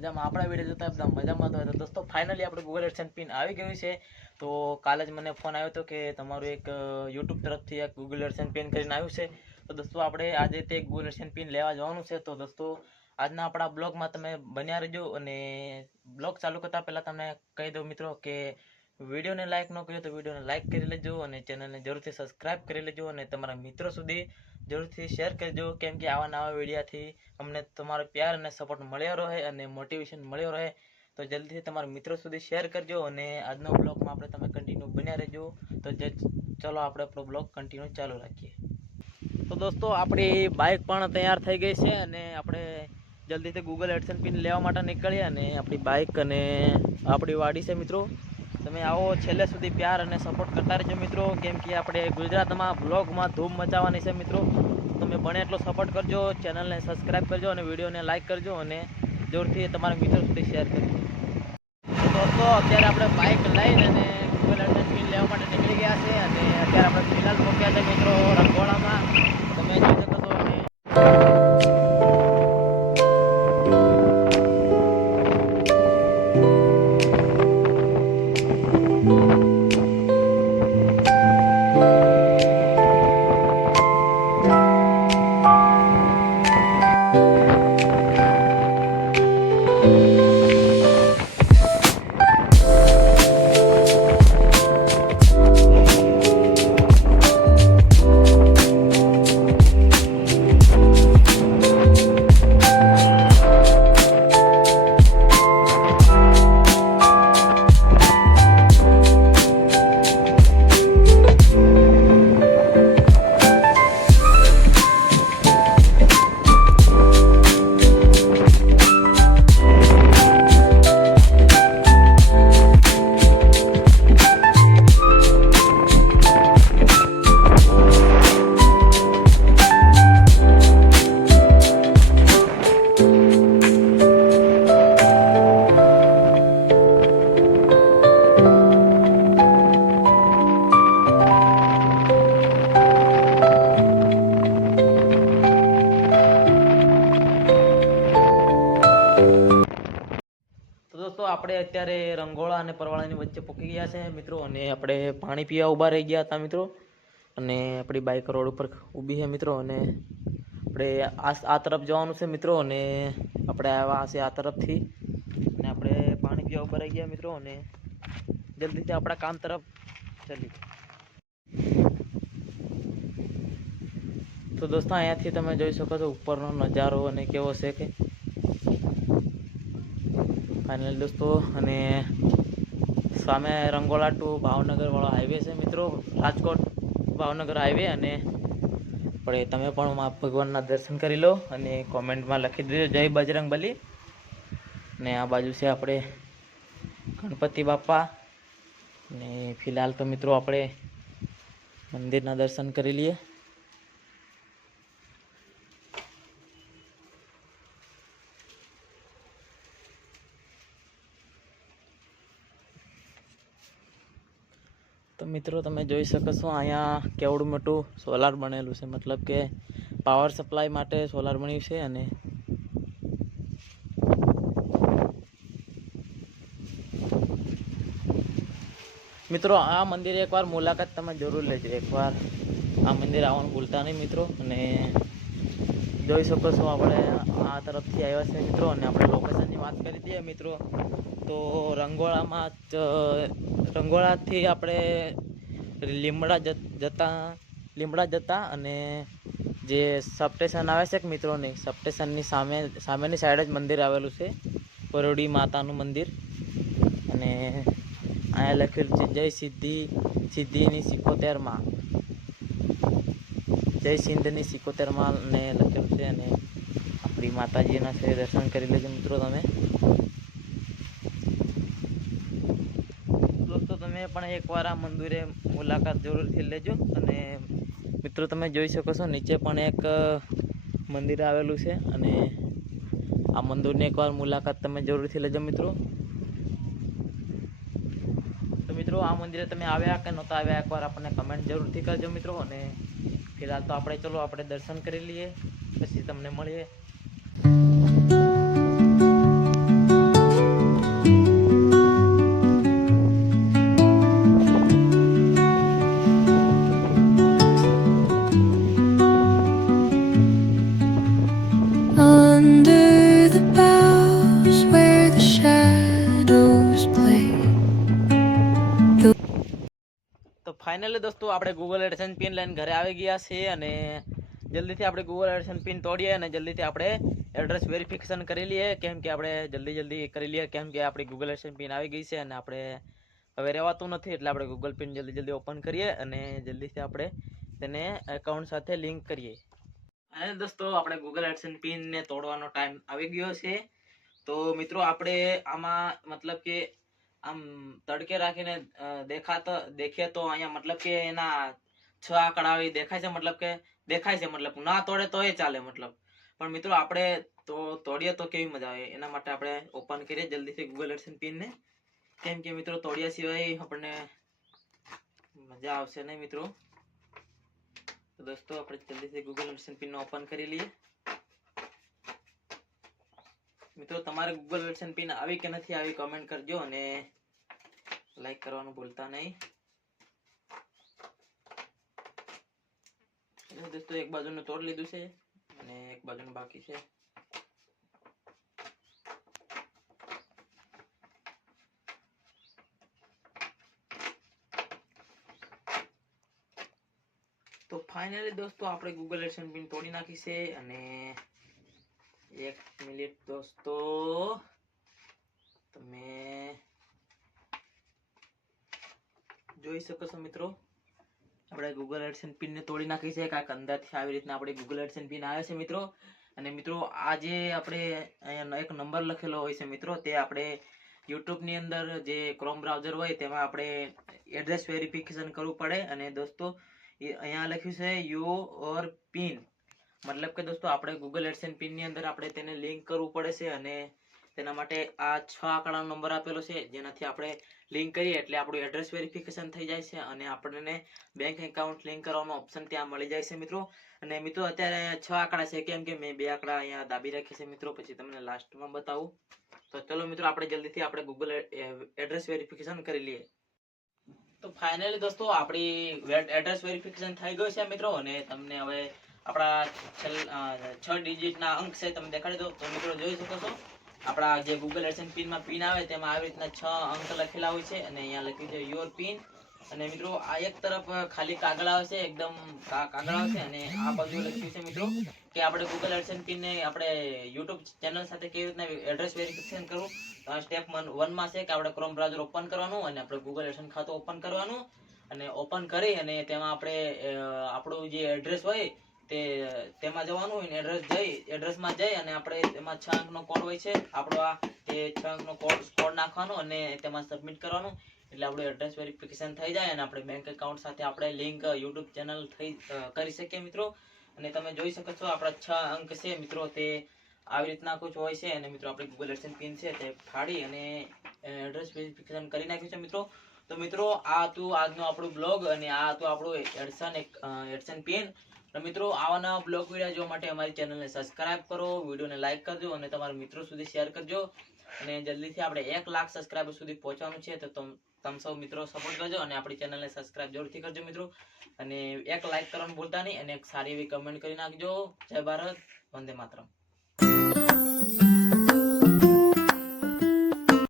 મજામાં આપણા વિડીયો જોતા એકદમ મજામાં. તો દોસ્તો ફાઇનલી આપણે ગૂગલ એડસેન્સ પિન આવી ગયું છે. તો કાલે જ મને ફોન આવ્યો હતો કે તમારું એક યુટ્યુબ તરફથી એક ગૂગલ એડસેન્સ પિન કરીને આવ્યું છે. તો દોસ્તો આપણે આજે તે ગૂગલ એડસેન્સ પિન લેવા જવાનું છે. તો દોસ્તો આજના આપણા બ્લોગમાં તમે બન્યા રહેજો. અને બ્લોગ ચાલુ કરતાં પહેલાં તમને કહી દઉં મિત્રો કે વિડીયોને લાઇક ન કર્યો તો વિડીયોને લાઇક કરી લેજો અને ચેનલને જરૂરથી સબસ્ક્રાઈબ કરી લેજો અને તમારા મિત્રો સુધી જરૂરથી શેર કરજો. કેમ કે આવા નવા વિડીયોથી અમને તમારો પ્યાર અને સપોર્ટ મળ્યો રહે અને મોટિવેશન મળ્યો રહે. તો જલ્દીથી તમારા મિત્રો સુધી શેર કરજો અને આજનો બ્લોગમાં આપણે તમે કન્ટિન્યુ બન્યા રહેજો. તો ચલો આપણે આપણો બ્લોગ કન્ટિન્યુ ચાલુ રાખીએ. તો દોસ્તો આપણી બાઇક પણ તૈયાર થઈ ગઈ છે અને આપણે જલ્દીથી ગૂગલ એડસેન્સ પિન લેવા માટે નીકળીએ. અને આપણી બાઇક અને આપણી વાડી છે મિત્રો. તમે આવો છેલ્લે સુધી પ્યાર અને સપોર્ટ કરતા રહેજો મિત્રો. કેમ કે આપણે ગુજરાતમાં બ્લોગમાં ધૂમ મચાવવાની છે મિત્રો. તમે બને એટલો સપોર્ટ કરજો, ચેનલને સબસ્ક્રાઈબ કરજો અને વિડીયોને લાઇક કરજો અને જરૂરથી તમારા મિત્રો સુધી શેર કરજો. તો દોસ્તો અત્યારે આપણે બાઇક લઈને અને ગૂગલ એડસેન્સ પિન લેવા માટે નીકળી ગયા છે. અને અત્યારે આપણે ફિલહાલ પહોંચ્યા છે મિત્રો રંગોળામાં. તમે જોઈ શકો છો. અને દોસ્તો આપણે અત્યારે રંગોળા અને પરવાળાની વચ્ચે પહોંચી ગયા છે મિત્રો. અને આપણે પાણી પીવા ઊભા રહી ગયા હતા મિત્રો. અને આપણી બાઇક રોડ ઉપર ઊભી છે મિત્રો. અને આપણે આ તરફ જવાનું છે મિત્રો. અને આપણે આવ્યા હશે આ તરફથી. અને આપણે પાણી પીવા ઊભા રહી ગયા મિત્રો. અને જલ્દીથી આપણા કામ તરફ ચાલી. તો દોસ્તો અહીંયાથી તમે જોઈ શકો છો ઉપરનો નજારો અને કેવો છે કે ફાઇનલ દોસ્તો. અને સામે રંગોળા ટુ ભાવનગર વાળો હાઈવે છે મિત્રો, રાજકોટ ભાવનગર હાઈવે. અને આપણે તમે પણ ભગવાનના દર્શન કરી લો અને કોમેન્ટમાં લખી દેજો જય બજરંગબલી. અને આ બાજુ છે આપણે ગણપતિ બાપા. અને ફિલહાલ તો મિત્રો આપણે મંદિરના દર્શન કરી લઈએ. તો મિત્રો તમે જોઈ શકો છો અહીંયા કેવડું મોટું સોલાર બનેલું છે. મતલબ કે પાવર સપ્લાય માટે સોલાર બન્યું છે. અને મિત્રો આ મંદિરે એકવાર મુલાકાત તમે જરૂર લેજો. એકવાર આ મંદિર આવવાનું ભૂલતા નહીં મિત્રો. અને જોઈ શકો છો આપણે આ તરફથી આવ્યા છે મિત્રો. અને આપણે લોકેશનની વાત કરી દઈએ મિત્રો તો રંગોળાથી આપણે લીમડા જતા અને જે સબસ્ટેશન આવે છે કે મિત્રોની સબસ્ટેશનની સામેની સાઈડ જ મંદિર આવેલું છે, પરોડી માતાનું મંદિર. અને અહીંયા લખેલું છે જય સિદ્ધિની 77માં, જય સિંધની 77માં ને લખેલું છે. અને આપણી માતાજીના છે દર્શન કરી લેજો મિત્રો તમે. દોસ્તો તમે પણ એકવાર આ મંદિરે મુલાકાત જરૂરથી લેજો. અને મિત્રો તમે જોઈ શકો છો નીચે પણ એક મંદિર આવેલું છે. અને આ મંદિરની એકવાર મુલાકાત તમે જરૂરથી લેજો મિત્રો. તો મિત્રો આ મંદિરે તમે આવ્યા કે નહોતા આવ્યા એકવાર આપણને કમેન્ટ જરૂરથી કરજો મિત્રો. અને ફિલહાલ તો આપણે ચલો આપણે દર્શન કરી લઈએ, પછી તમને મળીએ. ફાઇનલી દોસ્તો આપણે ગૂગલ એડસેન્સ પિન લઈને ઘરે આવી ગયા છીએ અને જલ્દીથી આપણે ગૂગલ એડસેન્સ પિન તોડીએ અને જલ્દીથી આપણે એડ્રેસ વેરિફિકેશન કરી લઈએ, કેમ કે આપણે જલ્દી કરી લઈએ, કેમ કે આપણી ગૂગલ એડસેન્સ પિન આવી ગઈ છે અને આપણે હવે રહેવાતું નથી, એટલે આપણે ગૂગલ પિન જલ્દી ઓપન કરીએ અને જલ્દીથી આપણે તેને એકાઉન્ટ સાથે લિંક કરીએ. અને દોસ્તો આપણે ગૂગલ એડસેન્સ પિનને તોડવાનો ટાઈમ આવી ગયો છે. તો મિત્રો આપણે આમાં મતલબ કે આમ તડકે રાખીને દેખીએ તો અહીંયા મતલબ કે એના 6 આંકડા આવી દેખાય છે, મતલબ ના તોડે તો એ ચાલે મતલબ. પણ મિત્રો આપણે તો તોડીએ તો કેવી મજા આવે, એના માટે આપણે ઓપન કરીએ જલ્દીથી ગૂગલ એડસેન્સ પિનને, કેમ કે મિત્રો તોડ્યા સિવાય આપણને મજા આવશે નહીં મિત્રો. તો દોસ્તો આપણે જલ્દીથી ગૂગલ એડસેન્સ પિન ઓપન કરી લઈએ. મિત્રો તમારે ગૂગલ એડસેન્સ પિન આવી કે નથી આવી કમેન્ટ કરજો અને લાઈક કરવાનું ભૂલતા નહીં. દોસ્તો એક બાજુનું તોડ લીધું છે અને એક બાજુનું બાકી છે. તો ફાઇનલી દોસ્તો આપણે ગૂગલ એડસેન્સ પિન તોડી નાખી છે અને 1 મિનિટ દોસ્તો તમે જોઈ શકો છો મિત્રો, આપણે ગૂગલ એડસેન્સ પિન ને તોડી નાખી છે. કાંઈક અંદરથી આવી રીતના આપણે ગૂગલ એડસેન્સ પિન આવે છે મિત્રો. અને મિત્રો આ જે આપણે અહીંયા એક નંબર લખેલો હોય છે મિત્રો, તે આપણે યુટ્યુબ ની અંદર જે ક્રોમ બ્રાઉઝર હોય તેમાં આપણે એડ્રેસ વેરિફિકેશન કરવું પડે. અને દોસ્તો અહીંયા લખ્યું છે યોર પિન, મતલબ કે દોસ્તો આપણે ગૂગલ એડસેન્સ પિન ની અંદર આપણે તેને લિંક કરવું પડે છે અને તેના માટે આ 6 આંકડાનો નંબર આપેલો છે, જેનાથી આપણે લિંક કરીએ એટલે આપણું એડ્રેસ વેરિફિકેશન થઈ જાય છે અને આપણને બેંક એકાઉન્ટ લિંક કરવાનો ઓપ્શન ત્યાં મળી જાય છે મિત્રો. અને મિત્રો અત્યારે 6 આંકડા છે, કેમ કે મેં 2 આંકડા અહીંયા દાબી રાખ્યા છે મિત્રો, પછી તમને લાસ્ટમાં બતાવું. તો ચલો મિત્રો આપણે જલ્દીથી આપણે ગૂગલ એડ્રેસ વેરિફિકેશન કરી લઈએ. તો ફાઇનલી દોસ્તો આપણી એડ્રેસ વેરિફિકેશન થઈ ગયું છે મિત્રો, અને તમને હવે આપણા 6 ડિજિટના અંક છે તમે દેખાડી દો. તો મિત્રો જોઈ શકો છો આપણા જે ગૂગલ એડસેન્સ પિનમાં પિન આવે તેમાં આવી રીતના 6 અંક લખેલા હોય છે અને અહીંયા લખ્યું છે યોર પિન. અને મિત્રો આ એક તરફ ખાલી કાગળ આવે છે, એકદમ કાગળ આવે છે, અને આ બાજુ લખ્યું છે મિત્રો કે આપણે ગૂગલ એડસેન્સ પિન ને આપણે યુટ્યુબ ચેનલ સાથે કેવી રીતના એડ્રેસ વેરિફિકેશન કરવું. સ્ટેપ 1 માં છે કે આપણે ક્રોમ બ્રાઉઝર ઓપન કરવાનું અને આપણે ગૂગલ એડસેન્સ ખાતું ઓપન કરવાનું અને ઓપન કરી અને તેમાં આપણે આપણું જે એડ્રેસ હોય તેમાં જવાનું હોય ને એડ્રેસમાં જઈ અને આપણે તેમાં 6 અંકનો કોડ હોય છે આપણો, આ તે 6 અંકનો કોડ નાખવાનો અને તેમાં સબમિટ કરવાનું, એટલે આપણું એડ્રેસ વેરિફિકેશન થઈ જાય અને આપણે બેંક એકાઉન્ટ સાથે આપણે લિંક યુટ્યુબ ચેનલ કરી શકીએ મિત્રો. અને તમે જોઈ શકો છો આપણા 6 અંક છે મિત્રો, તે આવી રીતના કુછ હોય છે. અને મિત્રો આપણે ગૂગલ એડસેન્સ પિન છે તે ફાડી અને એડ્રેસ વેરિફિકેશન કરી નાખ્યું છે મિત્રો. તો મિત્રો આ હતું આજનો આપણું બ્લોગ અને આ હતું આપણું એડસેન્સ પિન. તો મિત્રો આવા નવા બ્લોગ વિડીયો જોવા માટે અમારી ચેનલને સબસ્ક્રાઇબ કરો, વિડીયોને લાઈક કરજો અને તમારા મિત્રો સુધી શેર કરજો. અને જલ્દીથી આપણે 1 લાખ સબસ્ક્રાઇબર સુધી પહોંચવાનું છે, તો તમે સૌ મિત્રો સપોર્ટ કરજો અને આપણી ચેનલને સબસ્ક્રાઇબ જરૂરથી કરજો મિત્રો. અને 1 લાઈક કરવાનું ભૂલતા નહીં અને એક સારી એવી કમેન્ટ કરી નાખજો. જય ભારત, વંદે માતરમ.